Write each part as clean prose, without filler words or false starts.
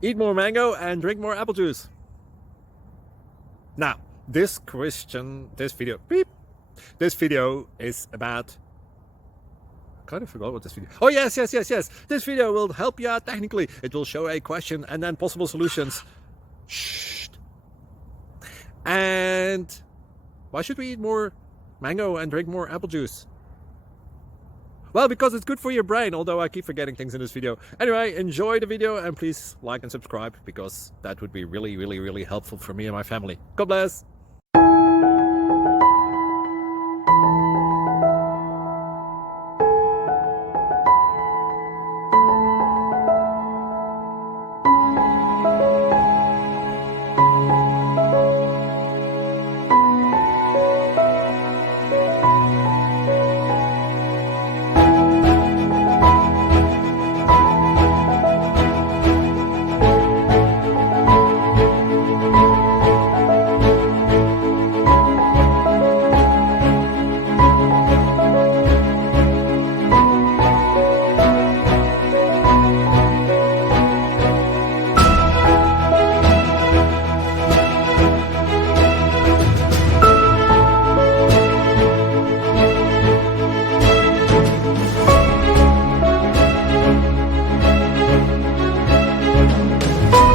Eat more mango and drink more apple juice. Now, this video is about, I kind of forgot what this video. Oh, yes. This video will help you out technically. It will show a question and then possible solutions. Shh. And why should we eat more mango and drink more apple juice? Well, because it's good for your brain, although I keep forgetting things in this video. Anyway, enjoy the video and please like and subscribe, because that would be really helpful for me and my family. God bless!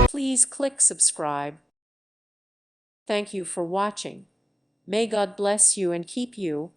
Please click subscribe. Thank you for watching. May God bless you and keep you.